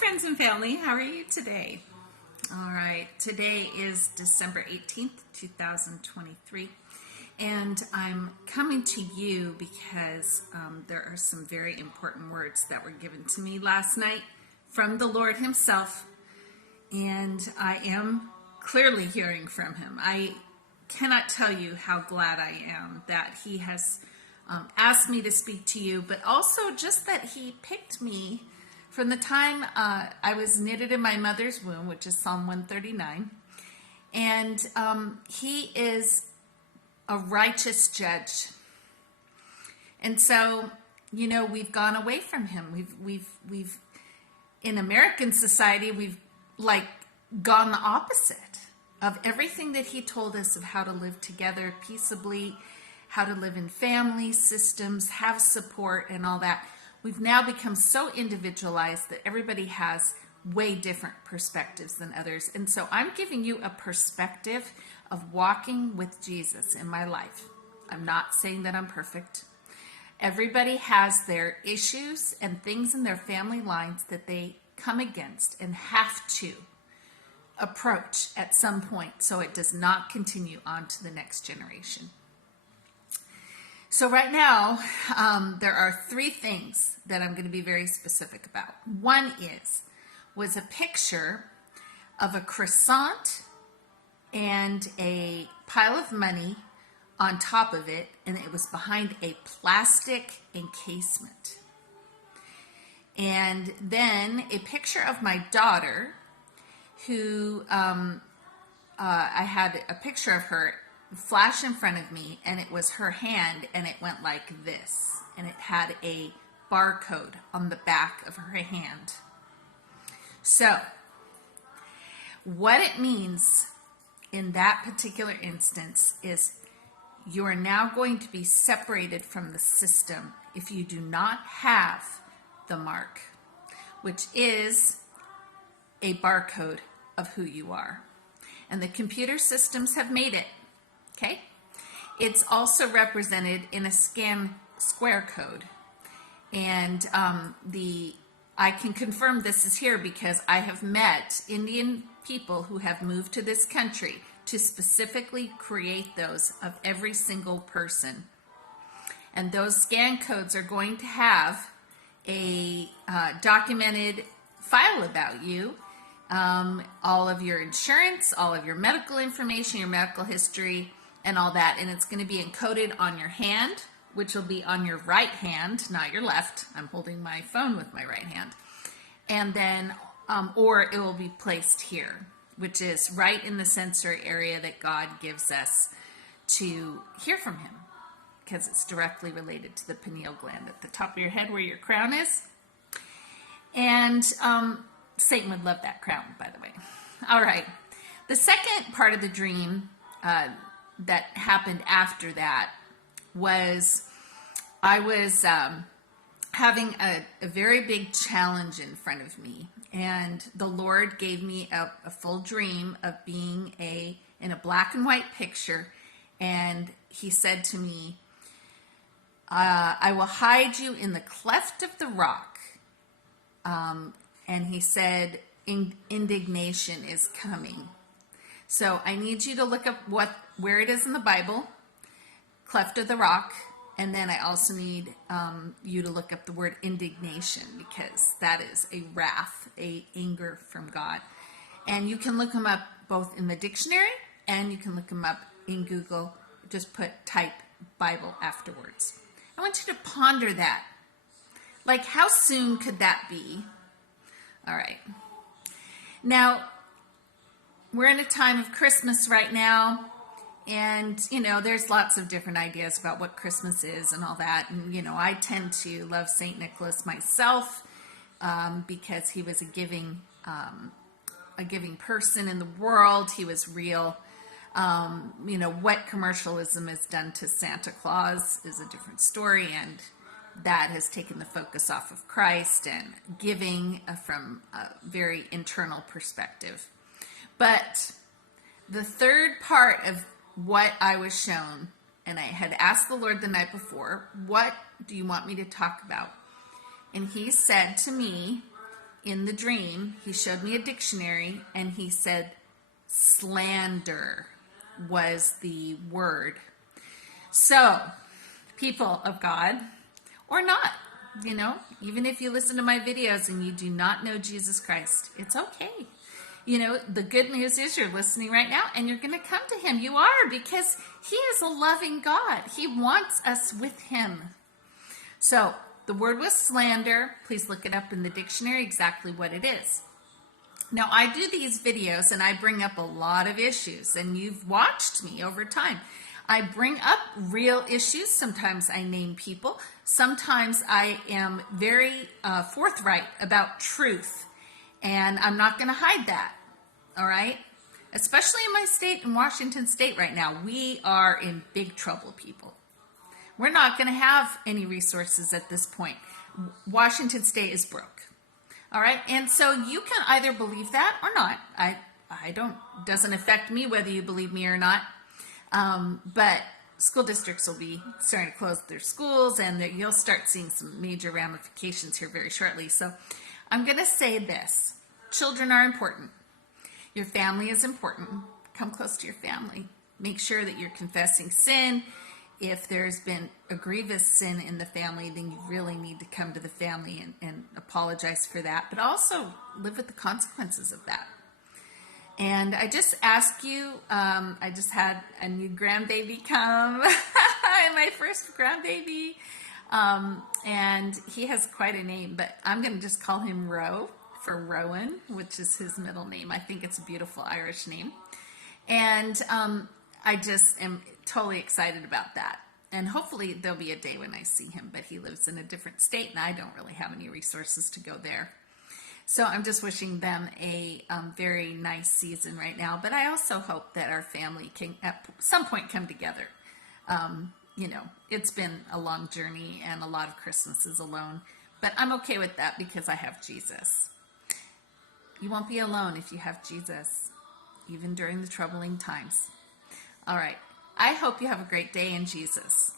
friends and family. How are you today? All right, today is December 18th, 2023, and I'm coming to you because there are some very important words that were given to me last night from the Lord Himself, and I am clearly hearing from Him. I cannot tell you how glad I am that He has asked me to speak to you, but also just that He picked me from the time I was knitted in my mother's womb, which is Psalm 139. And He is a righteous judge. And so, you know, we've gone away from Him. We've in American society, we've like gone the opposite of everything that He told us of how to live together peaceably, how to live in family systems, have support and all that. We've now become so individualized that everybody has way different perspectives than others. And so I'm giving you a perspective of walking with Jesus in my life. I'm not saying that I'm perfect. Everybody has their issues and things in their family lines that they come against and have to approach at some point so it does not continue on to the next generation. So right now, there are three things that I'm going to be very specific about. One was a picture of a croissant and a pile of money on top of it, and it was behind a plastic encasement. And then a picture of my daughter, who I had a picture of her flash in front of me, and it was her hand, and it went like this, and it had a barcode on the back of her hand. So what it means in that particular instance is you are now going to be separated from the system if you do not have the mark, which is a barcode of who you are. And the computer systems have made it. Okay, it's also represented in a scan square code, and I can confirm this is here because I have met Indian people who have moved to this country to specifically create those of every single person, and those scan codes are going to have a documented file about you, all of your insurance, all of your medical information, your medical history, and all that, and it's going to be encoded on your hand, which will be on your right hand, not your left. I'm holding my phone with my right hand. And then, or it will be placed here, which is right in the sensory area that God gives us to hear from Him, because it's directly related to the pineal gland at the top of your head where your crown is. And Satan would love that crown, by the way. All right. The second part of the dream that happened after that was I was having a very big challenge in front of me, and the Lord gave me a full dream of being in a black and white picture, and He said to me, I will hide you in the cleft of the rock, and He said indignation is coming. So I need you to look up where it is in the Bible, cleft of the rock, and then I also need you to look up the word indignation, because that is a wrath, a anger from God. And you can look them up both in the dictionary, and you can look them up in Google. Just type Bible afterwards. I want you to ponder that. Like, how soon could that be? All right. Now, we're in a time of Christmas right now, and, you know, there's lots of different ideas about what Christmas is and all that, and, you know, I tend to love St. Nicholas myself because he was a giving person in the world. He was real. You know, what commercialism has done to Santa Claus is a different story, and that has taken the focus off of Christ and giving from a very internal perspective. But the third part of what I was shown, and I had asked the Lord the night before, what do you want me to talk about? And He said to me, in the dream, he showed me a dictionary and he said slander was the word. So, people of God, or not, even if you listen to my videos and you do not know Jesus Christ, it's okay. The good news is you're listening right now and you're going to come to him. You are, because he is a loving God. He wants us with him. So the word was slander. Please look it up in the dictionary exactly what it is. Now, I do these videos and I bring up a lot of issues, and you've watched me over time. I bring up real issues. Sometimes I name people. Sometimes I am very forthright about truth, and I'm not going to hide that. All right? Especially in my state, in Washington State right now, we are in big trouble, people. We're not going to have any resources at this point. Washington State is broke. All right? And so you can either believe that or not. Doesn't affect me whether you believe me or not. But school districts will be starting to close their schools, and you'll start seeing some major ramifications here very shortly. So I'm going to say this. Children are important. Your family is important. Come close to your family. Make sure that you're confessing sin. If there's been a grievous sin in the family, then you really need to come to the family and apologize for that, but also live with the consequences of that. And I just ask you, I just had a new grandbaby come, my first grandbaby, and he has quite a name, but I'm going to just call him Ro for Rowan, which is his middle name. I think it's a beautiful Irish name. And I just am totally excited about that. And hopefully there'll be a day when I see him, but he lives in a different state and I don't really have any resources to go there. So I'm just wishing them a very nice season right now. But I also hope that our family can at some point come together. It's been a long journey and a lot of Christmases alone. But I'm okay with that because I have Jesus. You won't be alone if you have Jesus, even during the troubling times. All right. I hope you have a great day in Jesus.